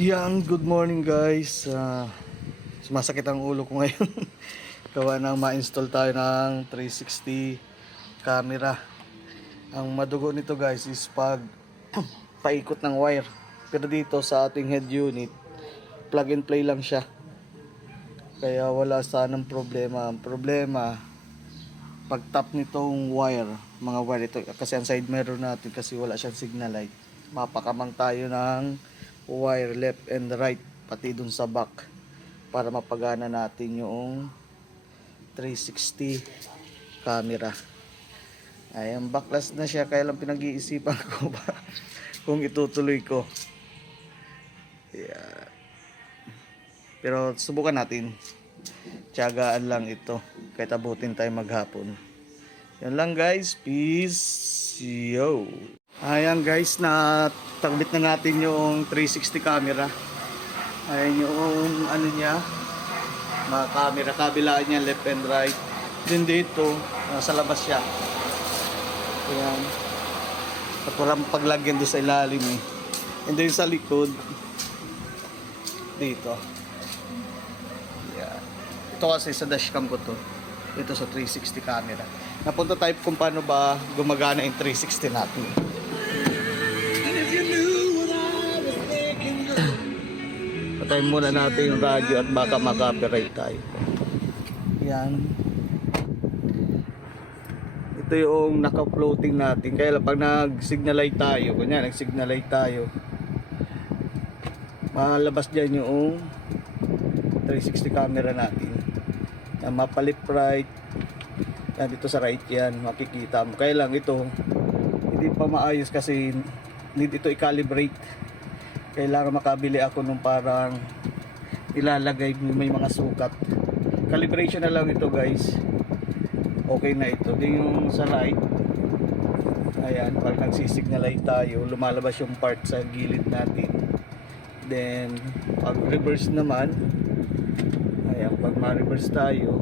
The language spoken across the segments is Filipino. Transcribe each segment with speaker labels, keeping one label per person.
Speaker 1: Yan, good morning guys. Ah, sumasakit ang ulo ko ngayon. Gawa nang ma-install tayo ng 360 camera. Ang madugo nito guys is pag paikot ng wire. Pero dito sa ating head unit, plug and play lang siya. Kaya wala sanang problema. Ang problema, pag tap nitong wire, mga wire ito, kasi ang side mirror natin kasi wala siyang signal light. Mapakamang tayo ng wire left and right, pati dun sa back para mapagana natin yung 360 camera. Ayan, backless na siya, kaya lang pinag-iisipan ko ba kung itutuloy ko. Yeah. Pero subukan natin. Tiyagaan lang ito. Kahit abutin tayo maghapon. Yan lang guys. Peace. Yo. Ayan guys, na tagbit na natin yung 360 camera. Ayan yung ano niya. Mga camera, kabilaan niya left and right. Then dito, nasa labas siya. Ayan. At walang paglagyan doon sa ilalim eh. And then sa likod, dito. Yeah. Ito kasi sa dashcam ko to. Ito sa 360 camera. Napunta tayo kung paano ba gumagana yung 360 natin. Patayin muna natin yung radyo at baka makapiright tayo. Yan. Ito yung naka-floating natin. Kaya pag nag-signal light tayo, kunya nag-signal light tayo, malabas dyan yung 360 camera natin na mapalip right yan dito sa right yan makikita mo kaya lang ito hindi pa maayos kasi need ito i-calibrate kailangan makabili ako nung parang ilalagay may mga sukat. Calibration na lang ito guys. Okay na ito. Din yung sa light. Ayan pag nagsisignal light tayo. Lumalabas yung part sa gilid natin. Then, pag reverse naman, ayan, pag ma-reverse tayo,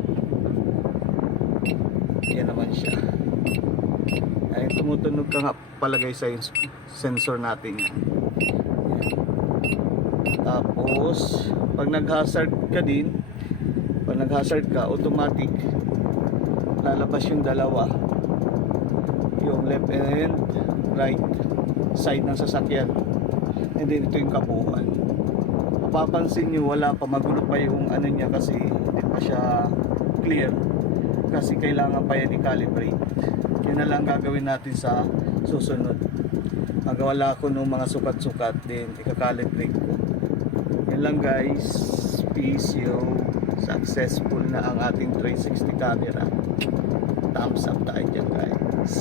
Speaker 1: yan naman siya. Ayan, tumutunog ka nga palagay sa sensor natin yan. Tapos, pag nag-hazard ka din, pag nag-hazard ka, automatic, lalabas yung dalawa. Yung left and right side ng sasakyan. And then ito yung kabuuan. Mapapansin nyo, wala pa magulo pa yung ano niya kasi hindi pa siya clear. Kasi kailangan pa yan i-calibrate. Yun na lang gagawin natin sa susunod. Magawala ko ng mga sukat-sukat din, i-calibrate ko. Yan lang guys. Peace yo. Successful na ang ating 360 camera. Thumbs up tayo dyan guys.